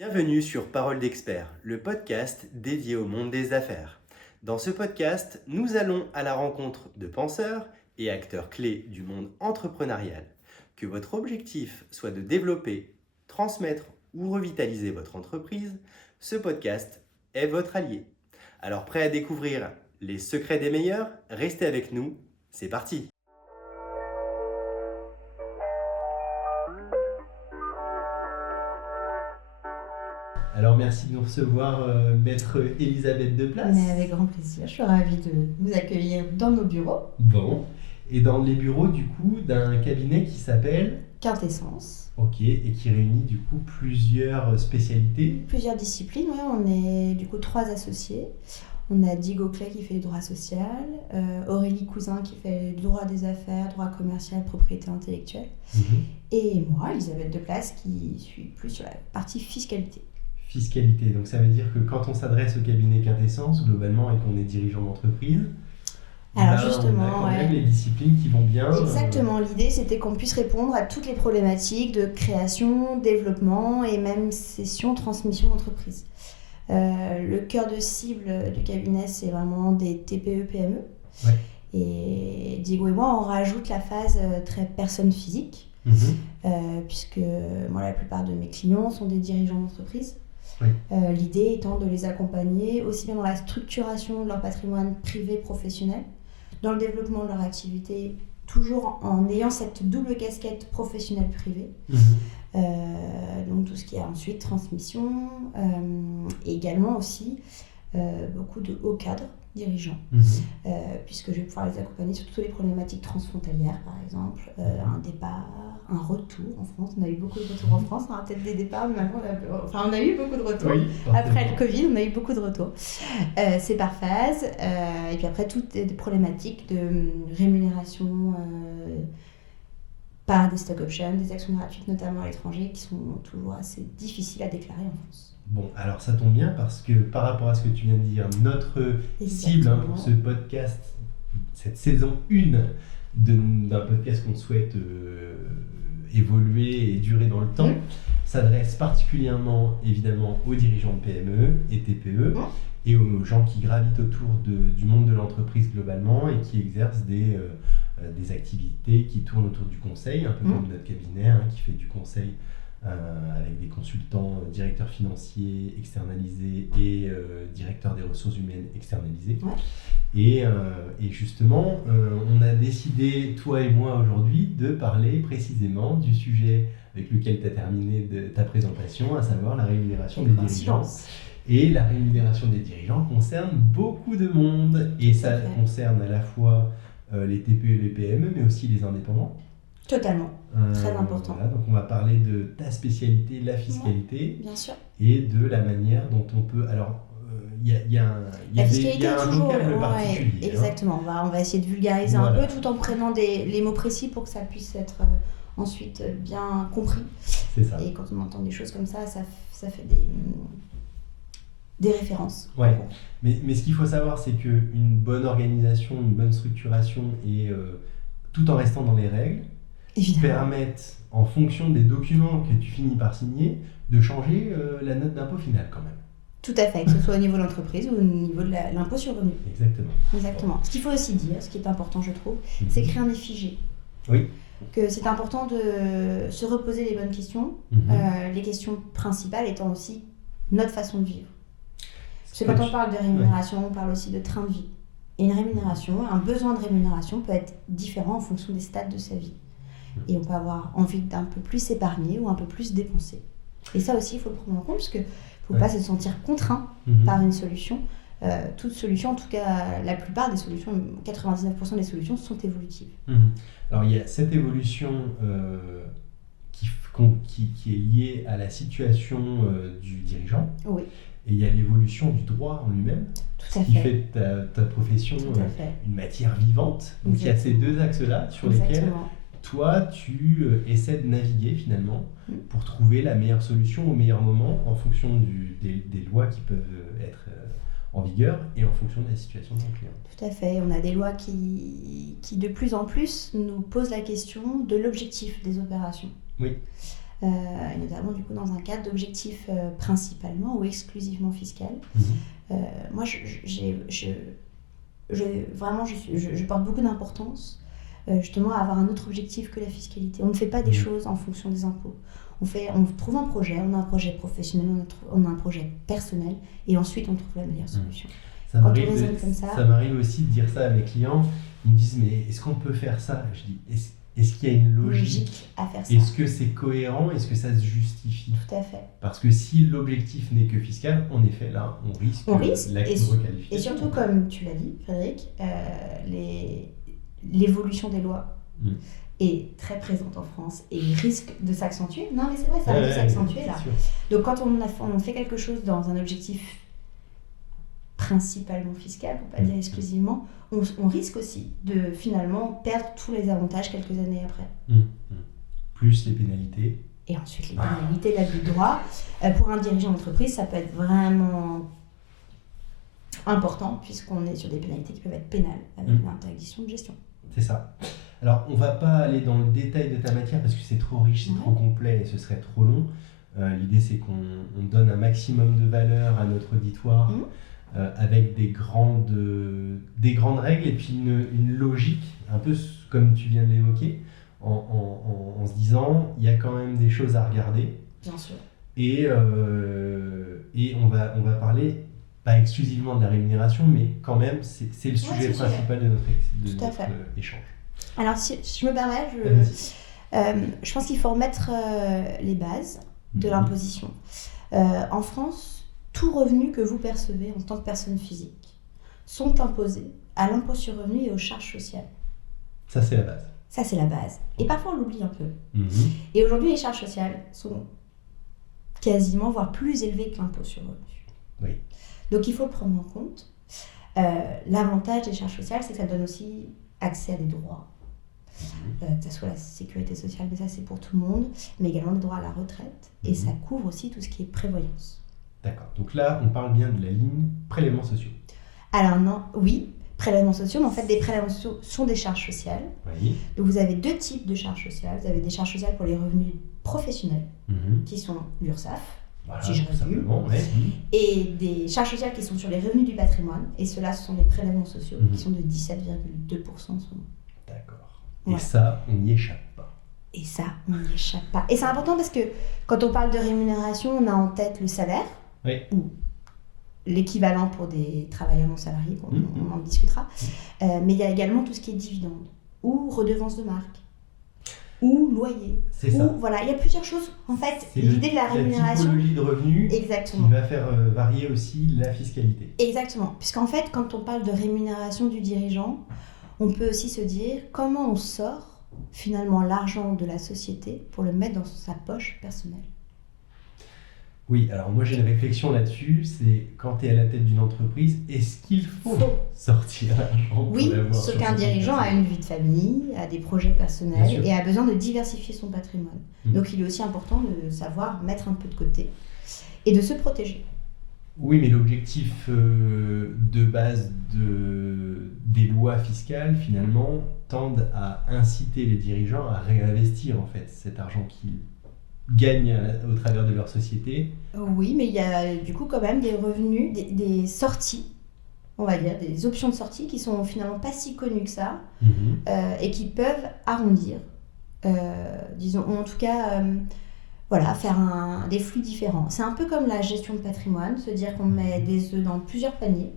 Bienvenue sur Parole d'expert, le podcast dédié au monde des affaires. Dans ce podcast, nous allons à la rencontre de penseurs et acteurs clés du monde entrepreneurial. Que votre objectif soit de développer, transmettre ou revitaliser votre entreprise, ce podcast est votre allié. Alors prêt à découvrir les secrets des meilleurs? Restez avec nous, c'est parti! Alors merci de nous recevoir, maître Elisabeth Deplace. Mais avec grand plaisir, je suis ravie de vous accueillir dans nos bureaux. Bon, et dans les bureaux du coup d'un cabinet qui s'appelle Quintessence. Ok, et qui réunit du coup plusieurs spécialités. Plusieurs disciplines, oui, on est du coup 3 associés. On a Diego Clay qui fait du droit social, Aurélie Cousin qui fait du droit des affaires, droit commercial, propriété intellectuelle, et moi, Elisabeth Deplace, qui suis plus sur la partie fiscalité. Fiscalité, donc ça veut dire que quand on s'adresse au cabinet Quintessence, globalement, et qu'on est dirigeant d'entreprise, Alors on a justement, quand même les disciplines qui vont bien. Exactement, l'idée c'était qu'on puisse répondre à toutes les problématiques de création, développement et même cession, transmission d'entreprise. Le cœur de cible du cabinet, c'est vraiment des TPE-PME. Ouais. Et Diego et moi, on rajoute la phase très personne physique, puisque moi, la plupart de mes clients sont des dirigeants d'entreprise. Oui. L'idée étant de les accompagner aussi bien dans la structuration de leur patrimoine privé professionnel, dans le développement de leur activité, toujours en ayant cette double casquette professionnelle-privée. Donc tout ce qui est ensuite transmission, et également aussi beaucoup de hauts cadres dirigeants, puisque je vais pouvoir les accompagner sur toutes les problématiques transfrontalières, par exemple, un départ, un retour en France. On a eu beaucoup de retours en France, on a peut-être des départs, mais maintenant on a eu beaucoup de retours. Oui, après le Covid, on a eu beaucoup de retours. C'est par phase, et puis après toutes des problématiques de rémunération par des stock options, des actions gratuites, notamment à l'étranger, qui sont toujours assez difficiles à déclarer en France. Bon, alors ça tombe bien parce que par rapport à ce que tu viens de dire, notre cible pour ce podcast, cette saison 1 d'un podcast qu'on souhaite évoluer et durer dans le temps, s'adresse particulièrement évidemment aux dirigeants de PME et TPE et aux gens qui gravitent autour du monde de l'entreprise globalement et qui exercent des activités qui tournent autour du conseil, un peu comme notre cabinet qui fait du conseil avec des consultants, directeurs financiers externalisés et directeurs des ressources humaines externalisés. Et justement, on a décidé, toi et moi aujourd'hui, de parler précisément du sujet avec lequel tu as terminé ta présentation, à savoir la rémunération des dirigeants. Et la rémunération des dirigeants concerne beaucoup de monde, et ça concerne à la fois les TPE et les PME, mais aussi les indépendants. Totalement, très important. Voilà, donc on va parler de ta spécialité, la fiscalité, bien sûr. Et de la manière dont on peut... Alors, il y a un vocable particulier. Exactement, on va essayer de vulgariser un peu tout en prenant les mots précis pour que ça puisse être ensuite bien compris. C'est ça. Et quand on entend des choses comme ça fait des références. Ouais. Mais ce qu'il faut savoir, c'est qu'une bonne organisation, une bonne structuration, et tout en restant dans les règles, permettent, en fonction des documents que tu finis par signer, de changer la note d'impôt finale quand même. Tout à fait, que ce soit au niveau de l'entreprise ou au niveau de l'impôt sur le revenu. Exactement. Ce qu'il faut aussi dire, ce qui est important je trouve, c'est que rien n'est figé. Oui. Que c'est important de se reposer les bonnes questions, les questions principales étant aussi notre façon de vivre. Parce que quand on parle de rémunération, on parle aussi de train de vie. Et une rémunération, un besoin de rémunération peut être différent en fonction des stades de sa vie. Et on peut avoir envie d'un peu plus épargner ou un peu plus dépenser. Et ça aussi, il faut le prendre en compte, parce qu'il ne faut pas se sentir contraint par une solution. Toute solution, en tout cas la plupart des solutions, 99% des solutions sont évolutives. Alors il y a cette évolution qui est liée à la situation du dirigeant. Oui. Et il y a l'évolution du droit en lui-même, qui fait ta profession une matière vivante. Donc il y a ces deux axes-là sur lesquels toi, tu essaies de naviguer finalement pour trouver la meilleure solution au meilleur moment en fonction des lois qui peuvent être en vigueur et en fonction de la situation de ton client. Tout à fait. On a des lois qui de plus en plus nous posent la question de l'objectif des opérations. Oui. et notamment du coup dans un cadre d'objectifs principalement ou exclusivement fiscal. Moi, je porte beaucoup d'importance justement à avoir un autre objectif que la fiscalité. On ne fait pas des choses en fonction des impôts. On trouve un projet, on a un projet professionnel, on a un projet personnel, et ensuite on trouve la meilleure solution. Ça m'arrive aussi de dire ça à mes clients. Ils me disent, mais est-ce qu'on peut faire ça? Je dis, est-ce qu'il y a une logique à faire ça? Est-ce que c'est cohérent? Est-ce que ça se justifie? Tout à fait. Parce que si l'objectif n'est que fiscal, en effet, là, on risque la requalification. Et surtout, comme tu l'as dit, Frédéric, l'évolution des lois est très présente en France et risque de s'accentuer. Non, mais c'est vrai, ça risque de s'accentuer là. Sûr. Donc, quand on fait quelque chose dans un objectif principalement fiscal, pour ne pas dire exclusivement, on risque aussi de finalement perdre tous les avantages quelques années après. Plus les pénalités. Et ensuite les pénalités, l'abus de droit. Pour un dirigeant d'entreprise, ça peut être vraiment important puisqu'on est sur des pénalités qui peuvent être pénales avec l'interdiction de gestion. C'est ça. Alors, on ne va pas aller dans le détail de ta matière parce que c'est trop riche, c'est trop complet et ce serait trop long. L'idée, c'est qu'on donne un maximum de valeur à notre auditoire avec des grandes règles et puis une logique, un peu comme tu viens de l'évoquer, en se disant, il y a quand même des choses à regarder. Bien sûr. Et on va parler, pas exclusivement de la rémunération, mais quand même, c'est le sujet principal de notre échange. Alors, si je me permets, je pense qu'il faut remettre les bases de l'imposition. En France, tout revenu que vous percevez en tant que personne physique sont imposés à l'impôt sur revenu et aux charges sociales. Ça, c'est la base. Ça, c'est la base. Et parfois, on l'oublie un peu. Et aujourd'hui, les charges sociales sont quasiment, voire plus élevées que l'impôt sur revenu. Oui. Donc, il faut le prendre en compte. L'avantage des charges sociales, c'est que ça donne aussi accès à des droits. Que ce soit la sécurité sociale, mais ça, c'est pour tout le monde, mais également des droits à la retraite. Et ça couvre aussi tout ce qui est prévoyance. D'accord. Donc là, on parle bien de la ligne prélèvements sociaux. Alors non, oui, prélèvements sociaux, mais en fait, des prélèvements sociaux sont des charges sociales. Oui. Donc vous avez deux types de charges sociales. Vous avez des charges sociales pour les revenus professionnels, qui sont l'URSSAF, si je résume, et des charges sociales qui sont sur les revenus du patrimoine, et ceux-là, ce sont les prélèvements sociaux, qui sont de 17,2% en ce moment. D'accord. Et ça, on n'y échappe pas. Et ça, on n'y échappe pas. Et c'est important parce que quand on parle de rémunération, on a en tête le salaire, ou l'équivalent pour des travailleurs non salariés, on en discutera. Mais il y a également tout ce qui est dividende, ou redevance de marque, ou loyer. C'est ça. Voilà, il y a plusieurs choses. En fait, l'idée de la rémunération... La typologie de revenus Exactement. Qui va faire varier aussi la fiscalité. Exactement. Puisqu'en fait, quand on parle de rémunération du dirigeant, on peut aussi se dire comment on sort finalement l'argent de la société pour le mettre dans sa poche personnelle. Oui, alors moi j'ai une réflexion là-dessus, c'est quand tu es à la tête d'une entreprise, est-ce qu'il faut sortir l'argent pour l'avoir? Sauf qu'un dirigeant a une vie de famille, a des projets personnels et a besoin de diversifier son patrimoine. Donc il est aussi important de savoir mettre un peu de côté et de se protéger. Oui, mais l'objectif de base des lois fiscales, finalement, tendent à inciter les dirigeants à réinvestir en fait cet argent qu'ils gagnent au travers de leur société. Oui, mais il y a du coup quand même des revenus, des sorties, on va dire, des options de sortie qui sont finalement pas si connues que ça et qui peuvent arrondir, disons, ou en tout cas... faire des flux différents. C'est un peu comme la gestion de patrimoine, se dire qu'on met des œufs dans plusieurs paniers.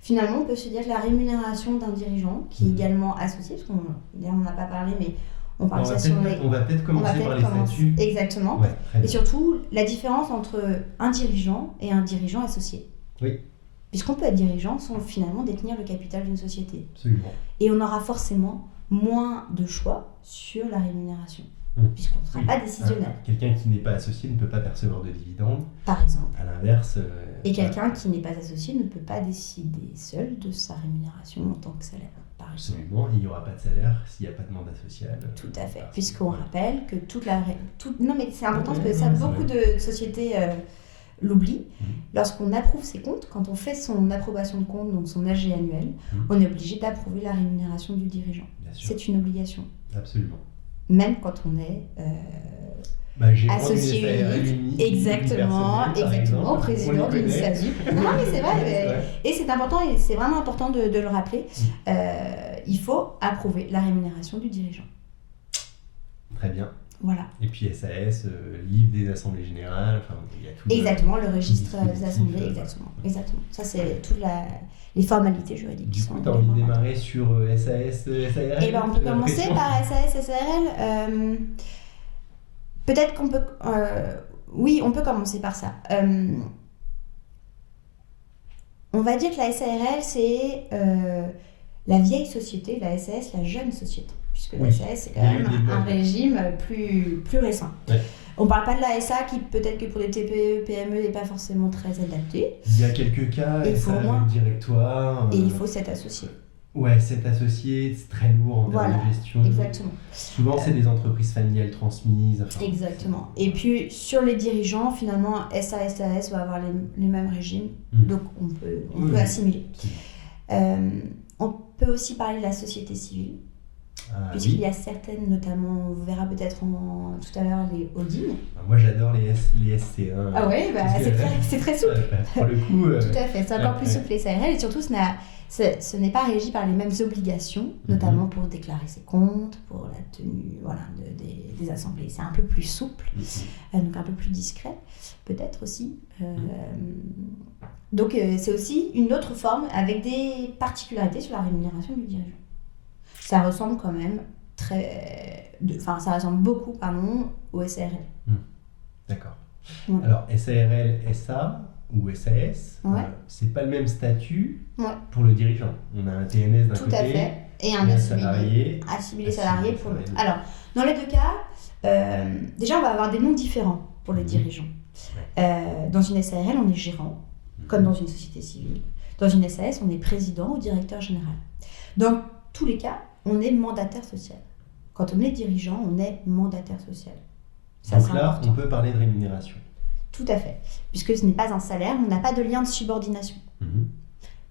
Finalement, on peut se dire que la rémunération d'un dirigeant, qui est également associé, parce qu'on n'en a pas parlé, mais on parle de ça sur les... On va peut-être commencer par les statuts. Exactement. Et surtout, la différence entre un dirigeant et un dirigeant associé. Oui. Puisqu'on peut être dirigeant sans finalement détenir le capital d'une société. Absolument. Et on aura forcément moins de choix sur la rémunération. Puisqu'on ne sera pas décisionnaire. Quelqu'un qui n'est pas associé ne peut pas percevoir de dividendes. Par exemple. À l'inverse... Et quelqu'un qui n'est pas associé ne peut pas décider seul de sa rémunération en tant que salaire. Absolument, il n'y aura pas de salaire s'il n'y a pas de mandat social. Tout à fait, puisqu'on rappelle que Non mais c'est important parce que ça, beaucoup de sociétés l'oublient. Lorsqu'on approuve ses comptes, quand on fait son approbation de compte, donc son AG annuel, on est obligé d'approuver la rémunération du dirigeant. C'est une obligation. Absolument. Même quand on est Gérant associé d'une SARL unique, exactement, au président d'une SASU. Non, mais c'est vrai, et c'est important, et c'est vraiment important de le rappeler. Il faut approuver la rémunération du dirigeant. Très bien. Voilà. Et puis SAS, livre des assemblées générales, enfin, il y a tout. Exactement, le registre des assemblées, exactement. Ça, c'est toutes les formalités juridiques. Du coup, tu as envie de démarrer sur SAS, SARL? Eh ben, on peut commencer par SAS, SARL. Peut-être qu'on peut... oui, on peut commencer par ça. On va dire que la SARL, c'est la vieille société, la SAS, la jeune société. Puisque la SAS, c'est quand même un régime plus récent. Ouais. On ne parle pas de la SA qui, peut-être que pour les TPE, PME, n'est pas forcément très adaptée. Il y a quelques cas, le directoire. Et il faut 7 associés. Ouais, 7 associés, c'est très lourd en termes de gestion. Exactement. Souvent, c'est des entreprises familiales transmises. Enfin, exactement. Et puis, sur les dirigeants, finalement, SA, SAS va avoir les mêmes régimes. Donc, on peut assimiler. On peut aussi parler de la société civile. Puisqu'il y a certaines, notamment, on verra peut-être tout à l'heure les holdings. Moi j'adore les SC1. Ah ouais, c'est très souple. Pour le coup. Tout à fait, c'est encore plus souple les SARL, et surtout ce n'est pas régi par les mêmes obligations, notamment pour déclarer ses comptes, pour la tenue des assemblées. C'est un peu plus souple, donc un peu plus discret, peut-être aussi. Donc c'est aussi une autre forme avec des particularités sur la rémunération du dirigeant. Ça ressemble quand même ça ressemble beaucoup au SARL. D'accord. Alors SARL, SA ou SAS, c'est pas le même statut pour le dirigeant. On a un TNS d'un côté. Tout à fait. Et un assimilé salarié pour l'autre. Alors, dans les deux cas, déjà on va avoir des noms différents pour les dirigeants. Dans une SARL, on est gérant, comme dans une société civile. Dans une SAS, on est président ou directeur général. Dans tous les cas, on est mandataire social. Quand on est dirigeant, on est mandataire social. Ça, donc là, on peut parler de rémunération. Tout à fait. Puisque ce n'est pas un salaire, on n'a pas de lien de subordination.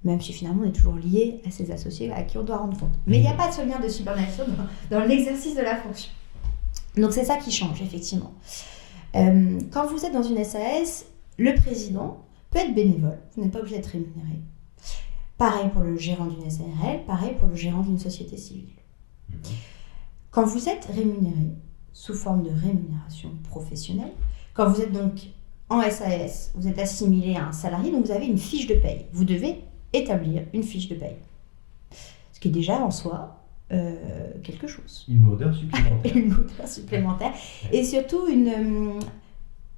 Même si finalement, on est toujours lié à ses associés à qui on doit rendre compte. Mais il n'y a pas de ce lien de subordination dans l'exercice de la fonction. Donc c'est ça qui change, effectivement. Quand vous êtes dans une SAS, le président peut être bénévole. Vous n'êtes pas obligé d'être rémunéré. Pareil pour le gérant d'une SARL, pareil pour le gérant d'une société civile. Quand vous êtes rémunéré, sous forme de rémunération professionnelle, quand vous êtes donc en SAS, vous êtes assimilé à un salarié, donc vous avez une fiche de paye. Vous devez établir une fiche de paye. Ce qui est déjà en soi quelque chose. Une lourdeur supplémentaire. Une lourdeur supplémentaire. Et surtout,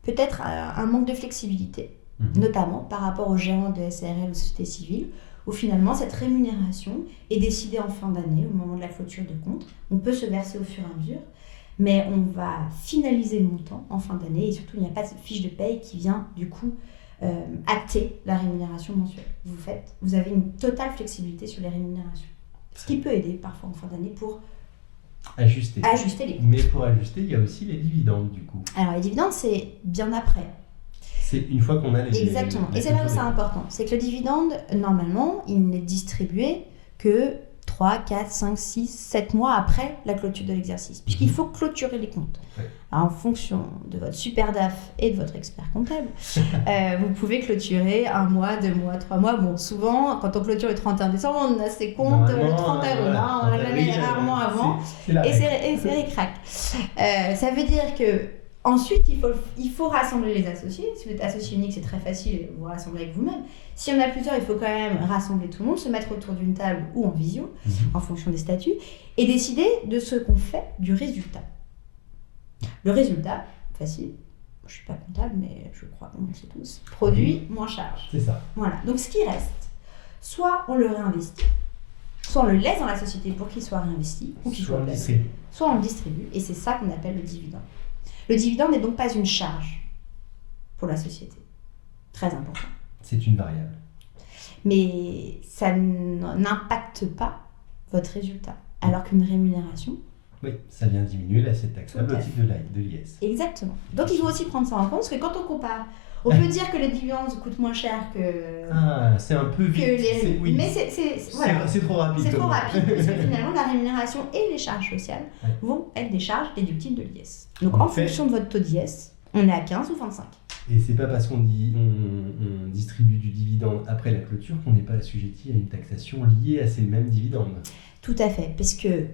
peut-être un manque de flexibilité, notamment par rapport aux gérants de SARL ou société civile, où finalement cette rémunération est décidée en fin d'année, au moment de la clôture de compte. On peut se verser au fur et à mesure, mais on va finaliser le montant en fin d'année, et surtout il n'y a pas de fiche de paye qui vient du coup acter la rémunération mensuelle. Vous avez une totale flexibilité sur les rémunérations, ce qui peut aider parfois en fin d'année pour ajuster les comptes. Mais pour ajuster, il y a aussi les dividendes du coup. Alors les dividendes, c'est bien après. C'est une fois qu'on a les... Exactement. Et c'est là où c'est important. C'est que le dividende, normalement, il n'est distribué que 3, 4, 5, 6, 7 mois après la clôture de l'exercice. Puisqu'il faut clôturer les comptes. Alors, en fonction de votre super DAF et de votre expert comptable, vous pouvez clôturer 1 mois, 2 mois, 3 mois. Bon, souvent, quand on clôture le 31 décembre, on a ses comptes le 30 avril. On a jamais rarement avant. Et c'est ric-rac. Ça veut dire que ensuite, il faut rassembler les associés. Si vous êtes associé unique, c'est très facile, vous rassemblez avec vous-même. Si on a plusieurs, il faut quand même rassembler tout le monde, se mettre autour d'une table ou en visio, en fonction des statuts, et décider de ce qu'on fait du résultat. Le résultat, facile, je ne suis pas comptable, mais je crois qu'on le sait tous, produit moins charge. C'est ça. Voilà, donc ce qui reste, soit on le réinvestit, soit on le laisse dans la société pour qu'il soit réinvesti, ou qu'il soit placé, soit on le distribue, et c'est ça qu'on appelle le dividende. Le dividende n'est donc pas une charge pour la société. Très important. C'est une variable. Mais ça n'impacte pas votre résultat. Alors qu'une rémunération... Oui, ça vient diminuer l'assiette taxable au titre de l'IS. Exactement. Donc il faut aussi prendre ça en compte, parce que quand on compare On peut dire que les dividendes coûtent moins cher que... Ah, c'est un peu vite. Oui. Mais voilà. C'est trop rapide. C'est trop rapide parce que finalement, la rémunération et les charges sociales vont être des charges déductibles de l'IS. Donc en fonction de votre taux d'IS, on est à 15 ou 25. Et c'est pas parce qu'on distribue du dividende après la clôture qu'on n'est pas assujetti à une taxation liée à ces mêmes dividendes. Tout à fait, parce que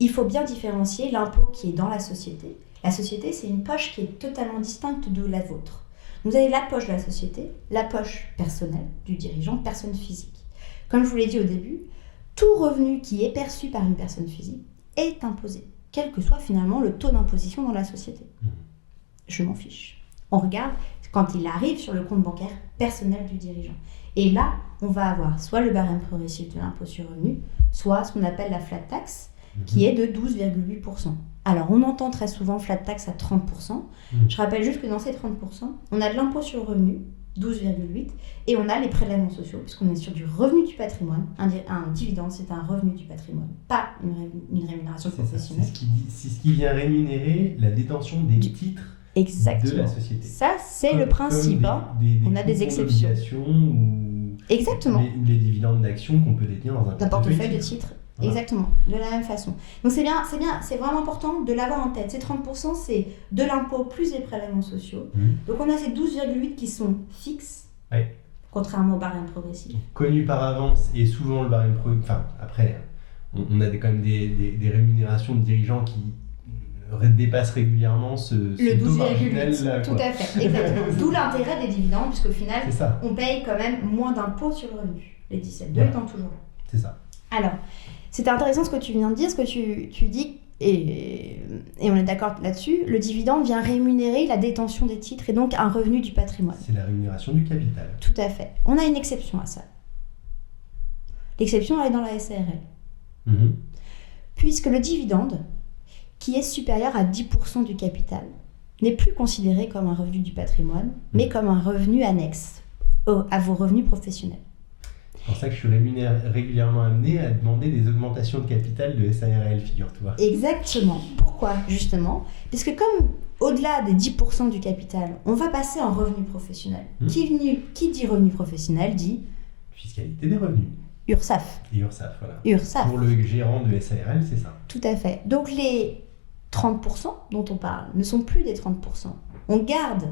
il faut bien différencier l'impôt qui est dans la société. La société, c'est une poche qui est totalement distincte de la vôtre. Vous avez la poche de la société, la poche personnelle du dirigeant, personne physique. Comme je vous l'ai dit au début, tout revenu qui est perçu par une personne physique est imposé, quel que soit finalement le taux d'imposition dans la société. Je m'en fiche. On regarde quand il arrive sur le compte bancaire personnel du dirigeant. Et là, on va avoir soit le barème progressif de l'impôt sur le revenu, soit ce qu'on appelle la flat tax, qui est de 12,8%. Alors, on entend très souvent flat tax à 30%. Je rappelle juste que dans ces 30%, on a de l'impôt sur le revenu, 12,8%, et on a les prélèvements sociaux, puisqu'on est sur du revenu du patrimoine. Un dividende, c'est un revenu du patrimoine, pas une rémunération professionnelle. C'est ce qui vient rémunérer la détention des titres de la société. Ça, c'est le principe. On a des exceptions. Exactement. Les dividendes d'actions qu'on peut détenir dans un portefeuille de titres. Voilà. Exactement, de la même façon. Donc c'est bien, c'est vraiment important de l'avoir en tête. Ces 30%, c'est de l'impôt plus les prélèvements sociaux. Donc on a ces 12,8 qui sont fixes, contrairement au barème progressif. Connu par avance et souvent le barème progressif. Enfin, après, on a quand même des rémunérations de dirigeants qui dépassent régulièrement le taux marginal. Tout à fait, exactement. D'où l'intérêt des dividendes, puisqu'au final, on paye quand même moins d'impôts sur le revenu. Les 17,2 étant toujours là. C'est ça. Alors, c'était intéressant ce que tu viens de dire, ce que tu dis, et on est d'accord là-dessus, le dividende vient rémunérer la détention des titres et donc un revenu du patrimoine. C'est la rémunération du capital. Tout à fait. On a une exception à ça. L'exception, elle est dans la SARL. Puisque le dividende, qui est supérieur à 10% du capital, n'est plus considéré comme un revenu du patrimoine, mais comme un revenu annexe à vos revenus professionnels. C'est pour ça que je suis régulièrement amené à demander des augmentations de capital de SARL, figure-toi. Exactement. Pourquoi, justement ? Parce que comme au-delà des 10% du capital, on va passer en revenu professionnel. Qui dit revenu professionnel dit... Fiscalité des revenus. URSSAF. Et URSSAF, voilà. URSSAF. Pour le gérant de SARL, c'est ça. Tout à fait. Donc les 30% dont on parle ne sont plus des 30%. On garde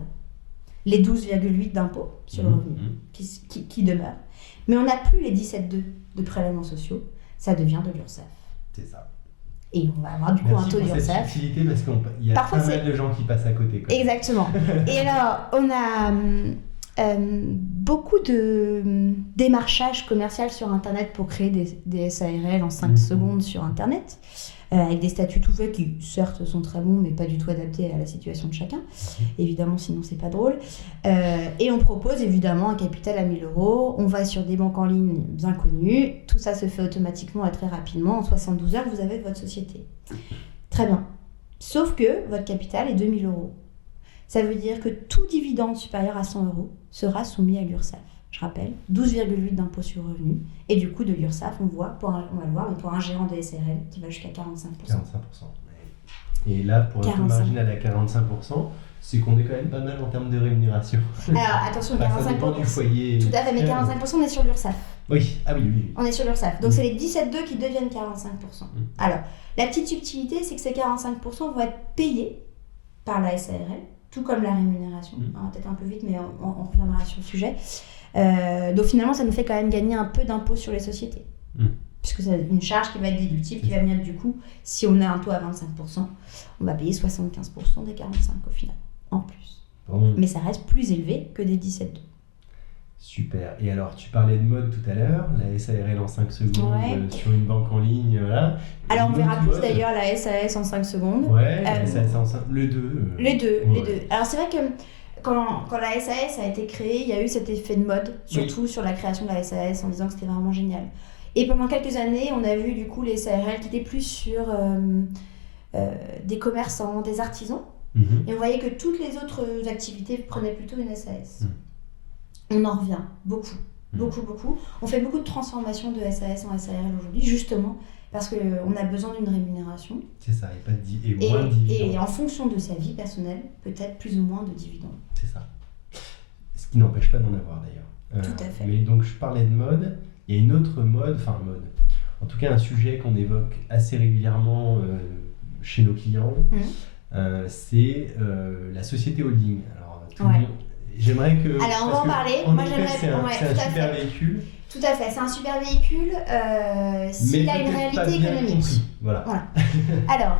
les 12,8 d'impôts sur le revenu qui demeurent. Mais on n'a plus les 17,2 de prélèvements sociaux, ça devient de l'URSSAF. C'est ça. Et on va avoir du coup un taux d'URSSAF. Cette subtilité parce qu'il y a parfois, pas mal de gens qui passent à côté. Exactement. Et alors, on a beaucoup de démarchage commercial sur Internet pour créer des SARL en 5 secondes sur Internet, avec des statuts tout faits qui, certes, sont très bons, mais pas du tout adaptés à la situation de chacun. Évidemment, sinon, c'est pas drôle. Et on propose évidemment un capital à 1 000 €. On va sur des banques en ligne bien connues. Tout ça se fait automatiquement et très rapidement. En 72 heures, vous avez votre société. Très bien. Sauf que votre capital est 2 000 €. Ça veut dire que tout dividende supérieur à 100 € sera soumis à l'URSSAF. Je rappelle, 12,8 d'impôt sur le revenu. Et du coup, de l'URSSAF, on va le voir, mais pour un gérant de SARL qui va jusqu'à 45%. 45%. Et là, pour un taux marginal à 45%, c'est qu'on est quand même pas mal en termes de rémunération. Alors, attention, 45%. Ça dépend du foyer. Tout à fait, mais 45%, on est sur l'URSSAF. Oui, oui. On est sur l'URSSAF. Donc, c'est les 17,2 qui deviennent 45%. Alors, la petite subtilité, c'est que ces 45% vont être payés par la SARL, tout comme la rémunération. Peut-être un peu vite, mais on reviendra sur le sujet. Donc finalement, ça nous fait quand même gagner un peu d'impôt sur les sociétés. Puisque c'est une charge qui va être déductible, qui va venir du coup, si on a un taux à 25%, on va payer 75% des 45% au final, en plus. Mais ça reste plus élevé que des 17,2. Super. Et alors, tu parlais de mode tout à l'heure, la SARL en 5 secondes sur une banque en ligne, voilà. Alors, on verra plus d'ailleurs la SAS en 5 secondes. Ouais, la SAS en 5 les deux. Les deux. Alors, c'est vrai que quand la SAS a été créée, il y a eu cet effet de mode, surtout sur la création de la SAS, en disant que c'était vraiment génial. Et pendant quelques années, on a vu du coup les SARL qui étaient plus sur des commerçants, des artisans. Et on voyait que toutes les autres activités prenaient plutôt une SAS. On en revient beaucoup. On fait beaucoup de transformations de SAS en SARL aujourd'hui, justement parce qu'on a besoin d'une rémunération. C'est ça, et moins de dividendes. Et en fonction de sa vie personnelle, peut-être plus ou moins de dividendes. C'est ça. Ce qui n'empêche pas d'en avoir d'ailleurs. Tout à fait. Mais donc je parlais de mode, il y a une autre mode, en tout cas un sujet qu'on évoque assez régulièrement chez nos clients, c'est la société holding. Alors, j'aimerais que... Alors on va en parler, moi j'aimerais... C'est un super véhicule. Tout à fait, c'est un super véhicule s'il a une réalité économique. Voilà. Alors,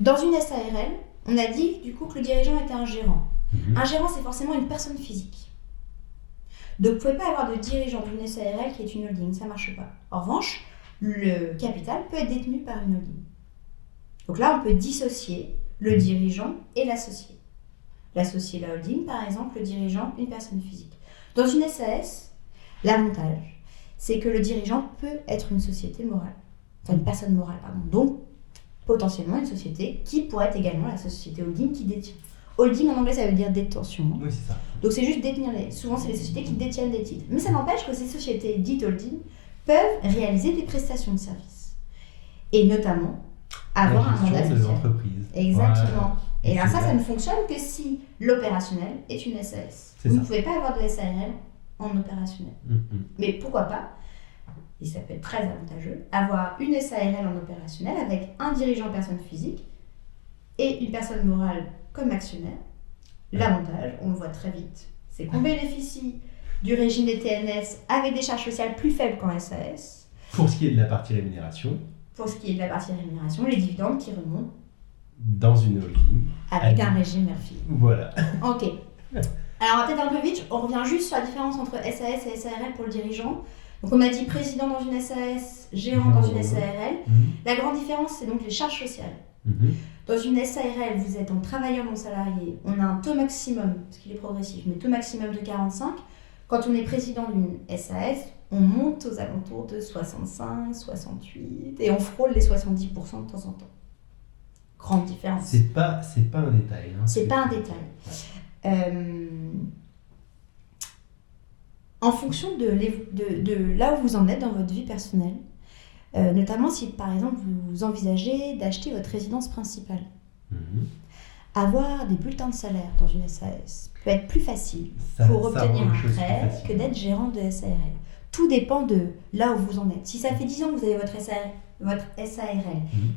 dans une SARL, on a dit du coup que le dirigeant était un gérant. Un gérant, c'est forcément une personne physique. Donc, vous ne pouvez pas avoir de dirigeant d'une SARL qui est une holding, ça ne marche pas. En revanche, le capital peut être détenu par une holding. Donc là, on peut dissocier le dirigeant et l'associé. L'associé, la holding, par exemple, le dirigeant, une personne physique. Dans une SAS, l'avantage, c'est que le dirigeant peut être une société morale. Enfin, une personne morale, pardon. Donc, potentiellement une société qui pourrait être également la société holding qui détient. Holding en anglais, ça veut dire détention. Oui, c'est ça. Donc, c'est juste détenir souvent, c'est les sociétés qui détiennent des titres. Mais ça n'empêche que ces sociétés dites holding peuvent réaliser des prestations de services. Et notamment, avoir un mandat social. De l'entreprise. Exactement. Voilà. Et là, ça ne fonctionne que si l'opérationnel est une SAS. Vous ne pouvez pas avoir de SARL en opérationnel. Mais pourquoi pas, et ça peut être très avantageux, avoir une SARL en opérationnel avec un dirigeant personne physique et une personne morale comme actionnaire. L'avantage, on le voit très vite, c'est qu'on bénéficie du régime des TNS avec des charges sociales plus faibles qu'en SAS. Pour ce qui est de la partie rémunération. Pour ce qui est de la partie rémunération, les dividendes qui remontent dans une holding. Avec un régime mère-fille. Voilà. Ok. Alors, on va peut-être un peu vite, on revient juste sur la différence entre SAS et SARL pour le dirigeant. Donc, on a dit président dans une SAS, gérant dans une SARL. La grande différence, c'est donc les charges sociales. Dans une SARL, vous êtes en travailleur non salarié. On a un taux maximum, parce qu'il est progressif, mais taux maximum de 45. Quand on est président d'une SAS, on monte aux alentours de 65, 68 et on frôle les 70% de temps en temps. Grande différence. C'est pas un détail. C'est pas un détail. En fonction de là où vous en êtes dans votre vie personnelle, notamment si par exemple vous envisagez d'acheter votre résidence principale, avoir des bulletins de salaire dans une SAS peut être plus facile pour obtenir un prêt que d'être gérant de SARL. Tout dépend de là où vous en êtes. Si ça fait 10 ans que vous avez votre SARL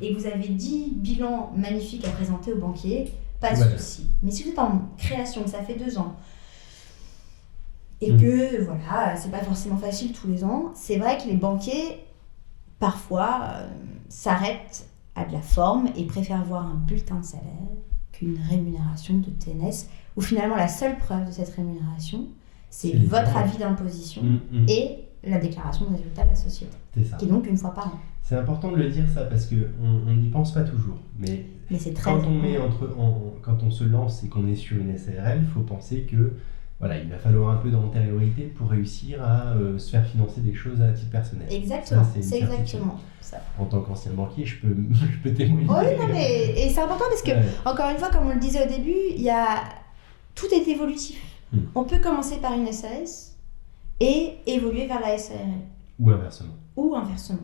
et que vous avez 10 bilans magnifiques à présenter au banquier, pas de souci. Mais si vous êtes en création, que ça fait 2 ans, et que voilà, c'est pas forcément facile tous les ans, c'est vrai que les banquiers, parfois, s'arrêtent à de la forme et préfèrent voir un bulletin de salaire qu'une rémunération de TNS, où finalement la seule preuve de cette rémunération, c'est votre avis d'imposition et la déclaration de résultat de la société, qui est donc une fois par an. C'est important de le dire ça parce qu'on n'y pense pas toujours. Mais c'est très quand on se lance et qu'on est sur une SARL, il faut penser que voilà, il va falloir un peu d'antériorité pour réussir à se faire financer des choses à titre personnel. Exactement, c'est exactement ça. En tant qu'ancien banquier, je peux témoigner. Oui, non, mais et c'est important parce que, encore une fois, comme on le disait au début, tout est évolutif. On peut commencer par une SAS et évoluer vers la SARL. Ou inversement.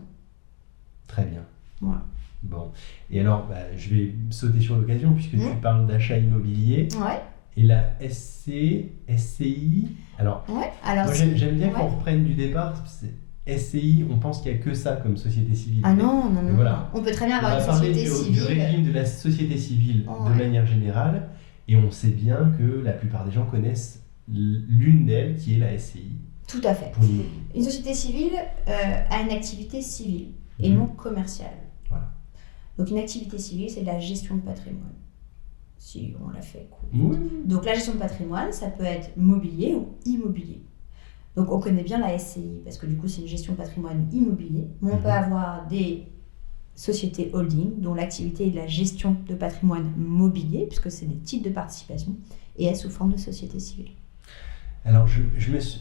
Très bien. Voilà. Bon. Et alors, je vais sauter sur l'occasion puisque tu parles d'achat immobilier. Ouais. Et la SCI. Alors, moi j'aime bien qu'on reprenne du départ. SCI, on pense qu'il n'y a que ça comme société civile. Ah non. Voilà. On peut très bien avoir une société civile. Du régime de la société civile de manière générale. Et on sait bien que la plupart des gens connaissent l'une d'elles qui est la SCI. Tout à fait. Pour l'immobilier. Une société civile a une activité civile et non commerciale. Voilà. Donc une activité civile, c'est de la gestion de patrimoine. Si on l'a fait. Oui. Donc la gestion de patrimoine, ça peut être mobilier ou immobilier. Donc on connaît bien la SCI parce que du coup c'est une gestion de patrimoine immobilier. Mais on peut avoir des sociétés holding dont l'activité est de la gestion de patrimoine mobilier puisque c'est des titres de participation et est sous forme de société civile. Alors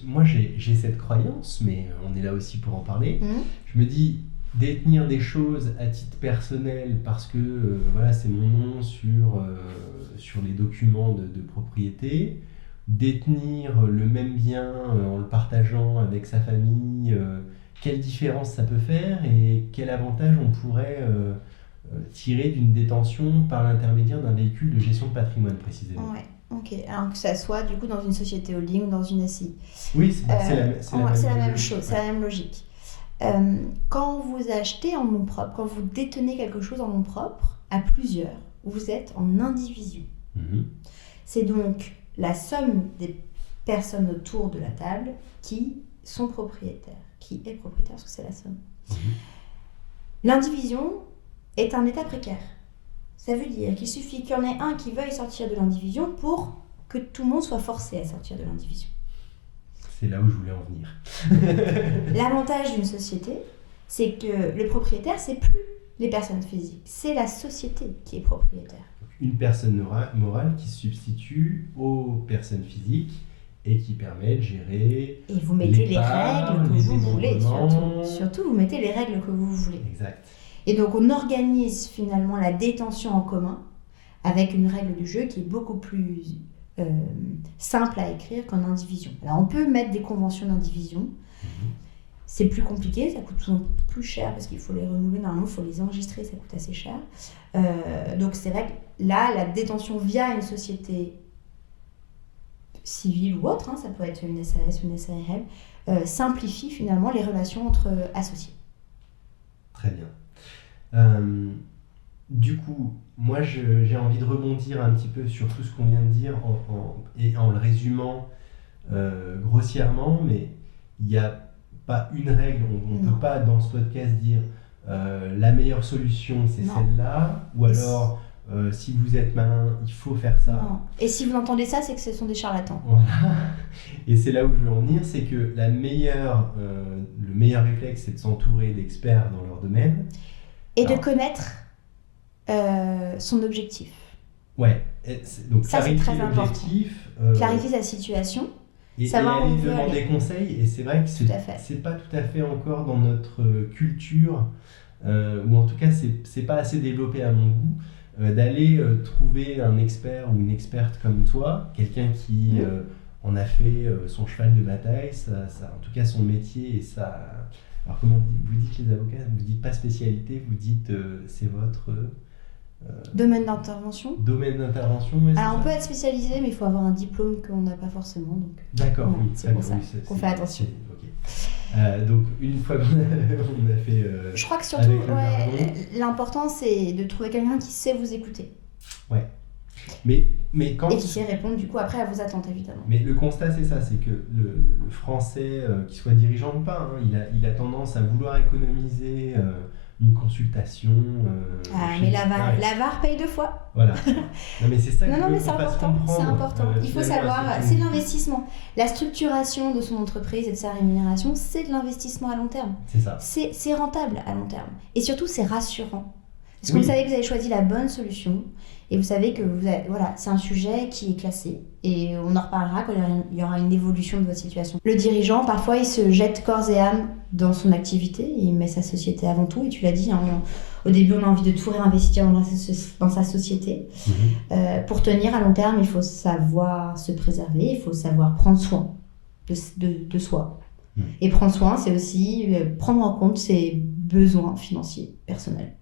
moi j'ai cette croyance, mais on est là aussi pour en parler. Je me dis détenir des choses à titre personnel parce que voilà, c'est mon nom sur les documents de propriété, détenir le même bien en le partageant avec sa famille, quelle différence ça peut faire et quel avantage on pourrait tirer d'une détention par l'intermédiaire d'un véhicule de gestion de patrimoine précisément. Ok, alors que ça soit du coup dans une société holding ou dans une SI. Oui, c'est la même chose, c'est la même logique. Quand vous achetez en nom propre, quand vous détenez quelque chose en nom propre, à plusieurs, vous êtes en indivision. C'est donc la somme des personnes autour de la table qui sont propriétaires, qui est propriétaire, parce que c'est la somme. L'indivision est un état précaire. Ça veut dire qu'il suffit qu'il y en ait un qui veuille sortir de l'indivision pour que tout le monde soit forcé à sortir de l'indivision. C'est là où je voulais en venir. L'avantage d'une société, c'est que le propriétaire, c'est plus les personnes physiques, c'est la société qui est propriétaire. Une personne morale qui se substitue aux personnes physiques et qui permet de gérer. Et vous mettez les règles que vous voulez, surtout vous mettez les règles que vous voulez. Exact. Et donc on organise finalement la détention en commun avec une règle du jeu qui est beaucoup plus simple à écrire qu'en indivision. Alors on peut mettre des conventions d'indivision, c'est plus compliqué, ça coûte souvent plus cher parce qu'il faut les renouveler, normalement il faut les enregistrer, ça coûte assez cher. Donc c'est vrai que là, la détention via une société civile ou autre, ça peut être une SAS ou une SARL, simplifie finalement les relations entre associés. Très bien. Du coup, moi j'ai envie de rebondir un petit peu sur tout ce qu'on vient de dire et en le résumant grossièrement, mais il n'y a pas une règle, on ne peut pas dans ce podcast dire la meilleure solution c'est celle-là, ou alors si vous êtes malin, il faut faire ça. Non. Et si vous entendez ça, c'est que ce sont des charlatans. Voilà. Et c'est là où je veux en venir, c'est que le meilleur réflexe, c'est de s'entourer d'experts dans leur domaine. Et de connaître son objectif. Ouais. Donc ça, c'est très important. Clarifier sa situation. Et aller demander conseils. Et c'est vrai que c'est pas tout à fait encore dans notre culture, ou en tout cas, c'est pas assez développé à mon goût. D'aller trouver un expert ou une experte comme toi, quelqu'un qui en a fait son cheval de bataille, en tout cas son métier et ça. Alors comment vous dites les avocats, vous dites pas spécialité, vous dites c'est votre domaine d'intervention. Domaine d'intervention. Ouais, alors on peut être spécialisé, mais il faut avoir un diplôme qu'on n'a pas forcément. Donc. D'accord, oui, c'est pour ça qu'on fait attention. Donc une fois qu'on a fait. Je crois que surtout, l'important c'est de trouver quelqu'un qui sait vous écouter. Ouais. Mais quand et qui sait répondre du coup après à vos attentes évidemment. Mais le constat c'est ça, c'est que le français, qu'il soit dirigeant ou pas, il a tendance à vouloir économiser une consultation. Mais la VAR paye 2 fois. Voilà. Non mais c'est ça. Non mais c'est important. C'est important. Il faut savoir, c'est de l'investissement. La structuration de son entreprise et de sa rémunération, c'est de l'investissement à long terme. C'est ça. C'est rentable à long terme. Et surtout c'est rassurant. Parce que vous savez que vous avez choisi la bonne solution. Et vous savez que c'est un sujet qui est classé et on en reparlera quand il y aura une évolution de votre situation. Le dirigeant, parfois, il se jette corps et âme dans son activité, il met sa société avant tout, et tu l'as dit, au début on a envie de tout réinvestir dans sa société. Pour tenir à long terme, il faut savoir se préserver, il faut savoir prendre soin de soi. Et prendre soin, c'est aussi prendre en compte ses besoins financiers personnels.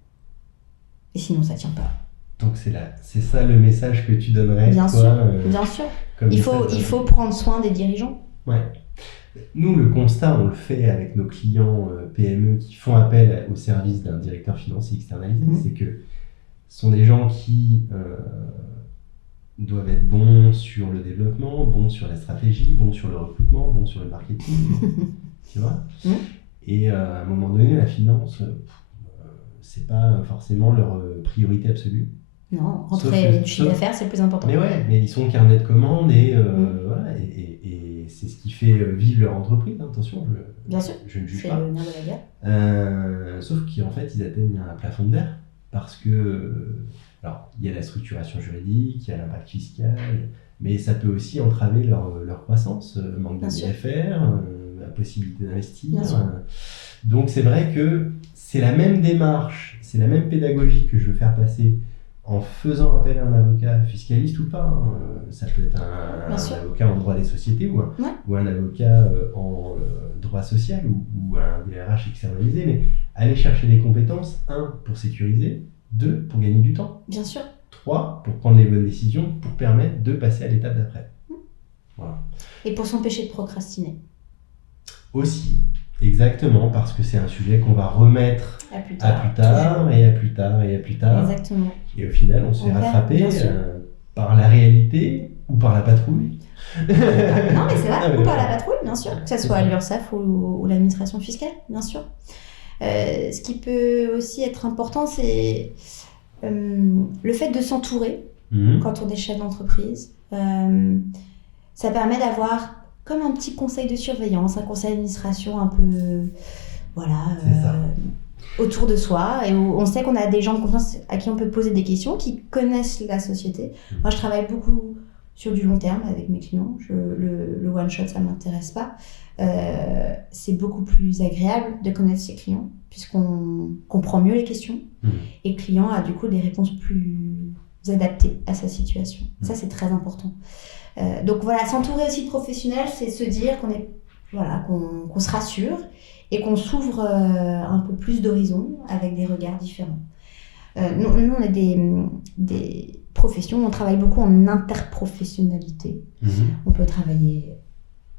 Et sinon, ça ne tient pas. Donc c'est ça le message que tu donnerais, bien toi, sûr, bien sûr. Il faut prendre soin des dirigeants. Ouais. Nous, le constat, on le fait avec nos clients PME qui font appel au service d'un directeur financier externalisé, c'est que ce sont des gens qui doivent être bons sur le développement, bons sur la stratégie, bons sur le recrutement, bons sur le marketing, tu vois. Et à un moment donné, la finance, c'est pas forcément leur priorité absolue. Non, rentrer du chiffre d'affaires, c'est le plus important. Mais ils sont carnet de commandes et c'est ce qui fait vivre leur entreprise. Attention, je ne juge pas. C'est le nerf de la guerre. Sauf qu'en fait, ils atteignent un plafond de verre parce que, alors, il y a la structuration juridique, il y a l'impact fiscal, mais ça peut aussi entraver leur croissance, manque de BFR, la possibilité d'investir. Donc c'est vrai que c'est la même démarche, c'est la même pédagogie que je veux faire passer en faisant appel à un avocat fiscaliste ou pas. Ça peut être un avocat en droit des sociétés ou un avocat en droit social ou un DRH externalisé, mais aller chercher les compétences, 1, pour sécuriser, 2, pour gagner du temps. Bien sûr. 3 pour prendre les bonnes décisions, pour permettre de passer à l'étape d'après. Voilà. Et pour s'empêcher de procrastiner. Aussi, exactement, parce que c'est un sujet qu'on va remettre À plus à tard. plus tard, et à plus tard, et à plus tard. Exactement. Et au final, on se fait On perd, rattraper bien sûr. par la réalité ou par la patrouille. Non, mais c'est vrai, Ah, mais ou par la voilà. patrouille, bien sûr, que ce C'est soit ça. l'URSSAF ou l'administration fiscale, bien sûr. Ce qui peut aussi être important, c'est le fait de s'entourer Mhm. quand on est chef d'entreprise. Ça permet d'avoir comme un petit conseil de surveillance, un conseil d'administration un peu, voilà, C'est ça. autour de soi, et où on sait qu'on a des gens de confiance à qui on peut poser des questions, qui connaissent la société. Moi, je travaille beaucoup sur du long terme avec mes clients. Le one shot, ça ne m'intéresse pas. C'est beaucoup plus agréable de connaître ses clients, puisqu'on comprend mieux les questions, et le client a du coup des réponses plus adaptées à sa situation. Ça, c'est très important. Donc voilà, s'entourer aussi de professionnels, c'est se dire qu'on se rassure et qu'on s'ouvre un peu plus d'horizons avec des regards différents. Nous, on est des professions, on travaille beaucoup en interprofessionnalité. On peut travailler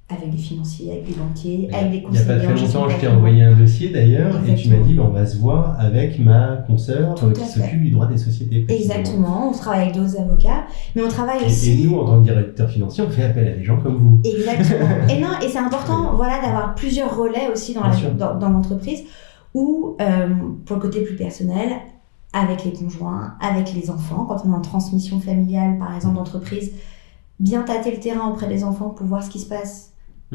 avec des financiers, avec des banquiers, avec des Il n'y a conseillers. pas très en gestion longtemps, je t'ai patrimoine. envoyé un dossier d'ailleurs, et tu m'as Exactement. dit on va se voir avec ma consoeur Tout à qui fait. s'occupe du droit des sociétés. précisément. Exactement, on travaille avec d'autres avocats, mais on travaille Et aussi... nous, en tant que directeur financier, on fait appel à des gens comme vous. Exactement. Et c'est important d'avoir plusieurs relais aussi Bien sûr. dans l'entreprise, ou pour le côté plus personnel, avec les conjoints, avec les enfants, quand on est en transmission familiale, par exemple, d'entreprise, bien tâter le terrain auprès des enfants pour voir ce qui se passe,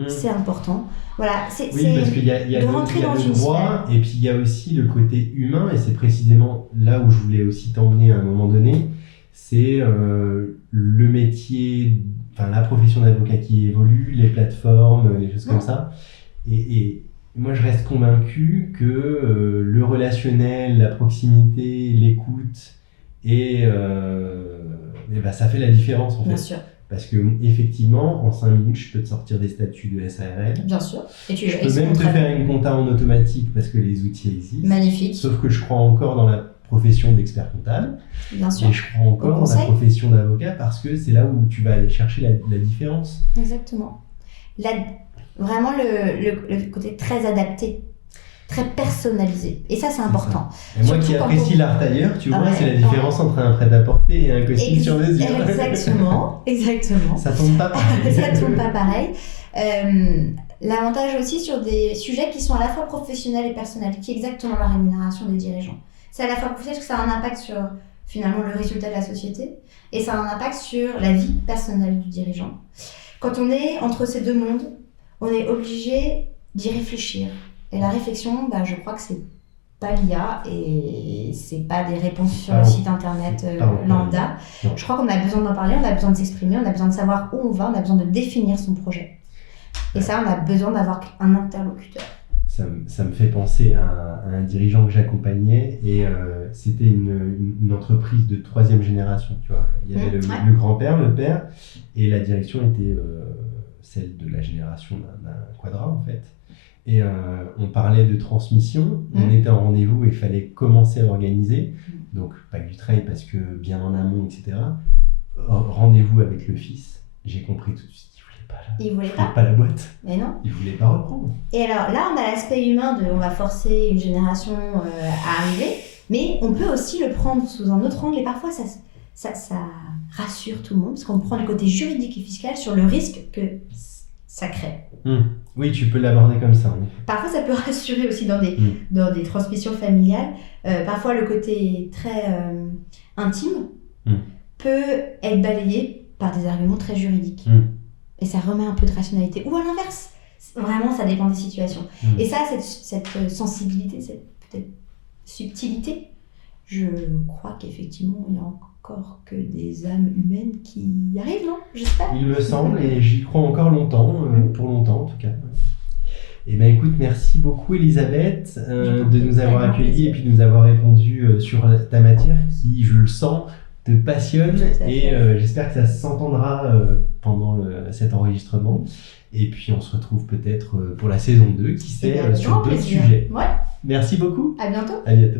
c'est important. Voilà, Oui, parce qu'il y a, de rentrer dans le une droit, sphère. et puis il y a aussi le côté humain, et c'est précisément là où je voulais aussi t'emmener à un moment donné, c'est le métier, enfin la profession d'avocat qui évolue, les plateformes, les choses comme ça. Et moi, je reste convaincu que le relationnel, la proximité, l'écoute, et ben, ça fait la différence en fait. Bien sûr, Parce que effectivement, en 5 minutes, je peux te sortir des statuts de SARL. bien sûr. Et tu Je peux même te faire une compta en automatique parce que les outils existent. Magnifique, Sauf que je crois encore dans la profession d'expert comptable. bien sûr. Et je crois encore dans la conseil. profession d'avocat parce que c'est là où tu vas aller chercher la différence. Exactement. Vraiment le côté très adapté, très personnalisé. Et ça, c'est important. Et moi Surtout qui quand apprécie on- l'art tailleur, tu vois, Ouais, c'est la différence entre un prêt-à-porter et un costume sur mesure. Exactement, exactement. Ça tombe pas pareil. Ça ne tombe pas pareil. L'avantage aussi sur des sujets qui sont à la fois professionnels et personnels, qui est exactement la rémunération des dirigeants. C'est à la fois professionnel parce que ça a un impact sur finalement le résultat de la société, et ça a un impact sur la vie personnelle du dirigeant. Quand on est entre ces deux mondes, on est obligé d'y réfléchir. Et la réflexion, je crois que c'est pas l'IA et c'est pas des réponses sur le site internet lambda. Non. Je crois qu'on a besoin d'en parler, on a besoin de s'exprimer, on a besoin de savoir où on va, on a besoin de définir son projet. Et ça, on a besoin d'avoir un interlocuteur. Ça me fait penser à un dirigeant que j'accompagnais, et c'était une entreprise de 3e génération, tu vois. Il y avait le grand-père, le père, et la direction était celle de la génération d'un quadra en fait. Et on parlait de transmission, on était en rendez-vous et il fallait commencer à organiser, donc pas que du trail parce que bien en amont, etc. Rendez-vous avec le fils, j'ai compris tout de suite. Il voulait pas la boîte. Mais non. Il voulait pas reprendre. Et alors là, on a l'aspect humain de on va forcer une génération à arriver, mais on peut aussi le prendre sous un autre angle, et parfois ça rassure tout le monde parce qu'on prend le côté juridique et fiscal sur le risque que ça crée. Oui, tu peux l'aborder comme ça. Parfois, ça peut rassurer aussi dans des transmissions familiales. Parfois, le côté très intime peut être balayé par des arguments très juridiques. Et ça remet un peu de rationalité. Ou à l'inverse, vraiment, ça dépend des situations. Et ça, cette sensibilité, cette peut-être subtilité, je crois qu'effectivement, il y a encore que des âmes humaines qui y arrivent, non ? J'espère. Il me semble, et j'y crois encore longtemps, pour longtemps en tout cas. Et bien écoute, merci beaucoup Elisabeth de nous avoir accueillis et puis de nous avoir répondu sur ta matière qui, je le sens, te passionne, et j'espère que ça s'entendra pendant cet enregistrement. Et puis on se retrouve peut-être pour la saison 2, qui sait, sur d'autres sujets. Ouais. Merci beaucoup. À bientôt. À bientôt.